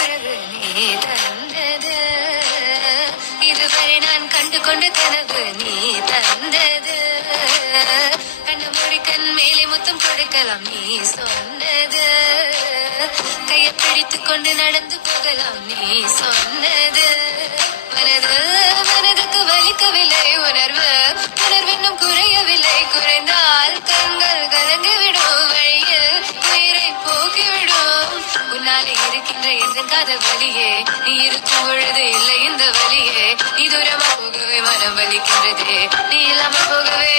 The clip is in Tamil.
உறவு நீ தந்தது, இதுவரை நான் கண்டு கொண்ட கனவு நீ தந்தது. கண்ணு மூடி கண் மேலே முத்தம் கொடுக்கலாம் நீ சொன்னது, கையை பிடித்துக் கொண்டு நடந்து போகலாம் நீ சொன்னது. மனதுக்கு வலிக்கவில்லை உணர்வு, உணர்வென்னும் குறையவில்லை, குறைந்தால் கண்கள் கலங்கிவிடும், வழியில் உயிரை போக்கிவிடும். உன்னாலே இருக்கின்ற எந்த காதல் வலியே, நீ இருக்கும் பொழுது இல்லை இந்த வலியே, நீ தூரமா போகவே மனம் வலிக்கின்றதே, நீ இல்லாம போகவே